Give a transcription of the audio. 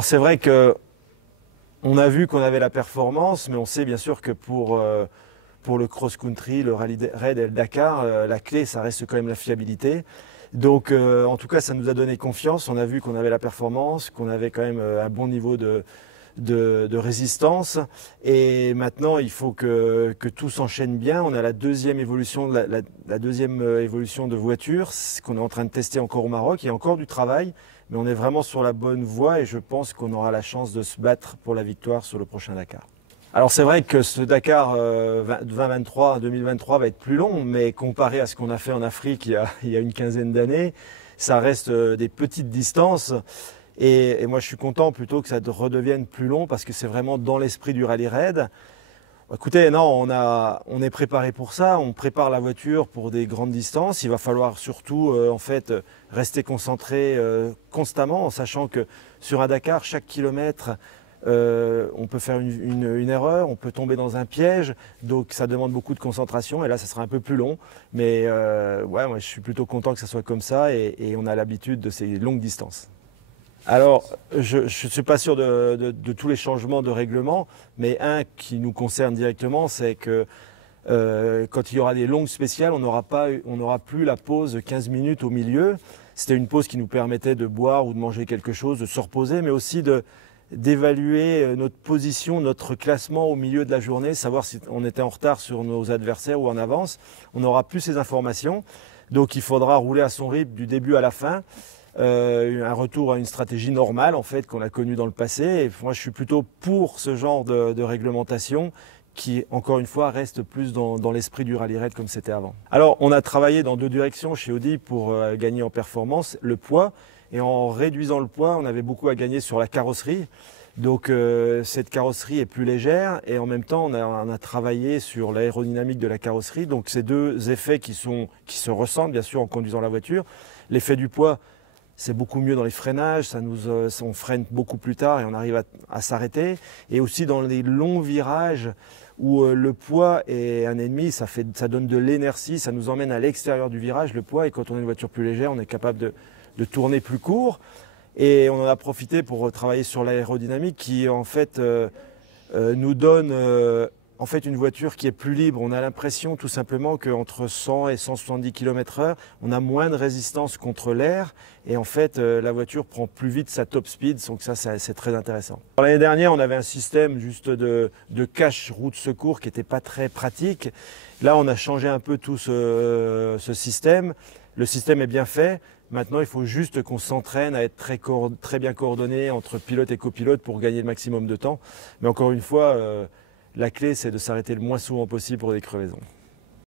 Alors c'est vrai que on a vu qu'on avait la performance, mais on sait bien sûr que pour le cross-country, le rallye raid et le Dakar, la clé, ça reste quand même la fiabilité. Donc en tout cas, ça nous a donné confiance. On a vu qu'on avait la performance, qu'on avait quand même un bon niveau de résistance. Et maintenant, il faut que tout s'enchaîne bien. On a la deuxième évolution, la deuxième évolution de voiture, qu'on est en train de tester encore au Maroc. Il y a encore du travail, mais on est vraiment sur la bonne voie et je pense qu'on aura la chance de se battre pour la victoire sur le prochain Dakar. Alors c'est vrai que ce Dakar 2023 va être plus long, mais comparé à ce qu'on a fait en Afrique il y a une quinzaine d'années, ça reste des petites distances. Et moi je suis content plutôt que ça redevienne plus long parce que c'est vraiment dans l'esprit du rallye raid. Écoutez, non, on est préparé pour ça, on prépare la voiture pour des grandes distances. Il va falloir surtout en fait rester concentré constamment en sachant que sur un Dakar, chaque kilomètre, on peut faire une erreur, on peut tomber dans un piège, donc ça demande beaucoup de concentration et là ça sera un peu plus long. Mais ouais, moi je suis plutôt content que ça soit comme ça et on a l'habitude de ces longues distances. Alors, je ne suis pas sûr de tous les changements de règlement, mais un qui nous concerne directement, c'est que quand il y aura des longues spéciales, on n'aura plus la pause 15 minutes au milieu. C'était une pause qui nous permettait de boire ou de manger quelque chose, de se reposer, mais aussi d'évaluer notre position, notre classement au milieu de la journée, savoir si on était en retard sur nos adversaires ou en avance. On n'aura plus ces informations, donc il faudra rouler à son rythme du début à la fin. Un retour à une stratégie normale en fait qu'on a connue dans le passé. Et moi je suis plutôt pour ce genre de réglementation qui encore une fois reste plus dans l'esprit du rallye raid comme c'était avant. Alors on a travaillé dans deux directions chez Audi pour gagner en performance, le poids, et en réduisant le poids on avait beaucoup à gagner sur la carrosserie. Donc cette carrosserie est plus légère et en même temps on a travaillé sur l'aérodynamique de la carrosserie. Donc ces deux effets qui se ressentent bien sûr en conduisant la voiture. L'effet du poids, c'est beaucoup mieux dans les freinages, on freine beaucoup plus tard et on arrive à s'arrêter. Et aussi dans les longs virages où le poids est un ennemi, ça donne de l'inertie, ça nous emmène à l'extérieur du virage, le poids. Et quand on a une voiture plus légère, on est capable de tourner plus court. Et on en a profité pour travailler sur l'aérodynamique qui en fait nous donne en fait une voiture qui est plus libre. On a l'impression tout simplement qu'entre 100 et 170 km/h, on a moins de résistance contre l'air et en fait la voiture prend plus vite sa top speed, donc ça c'est très intéressant. L'année dernière on avait un système juste de cache roue de secours qui n'était pas très pratique. Là on a changé un peu tout ce système. Le système est bien fait. Maintenant, il faut juste qu'on s'entraîne à être très bien coordonné entre pilote et copilote pour gagner le maximum de temps. Mais encore une fois, la clé, c'est de s'arrêter le moins souvent possible pour des crevaisons.